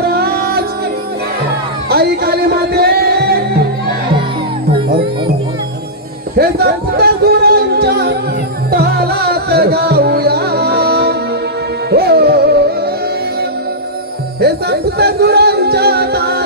महाराज. आई काली माते. हे संत सुरांच्या तालात गाऊया. हो. हे संत सुरांच्या तालात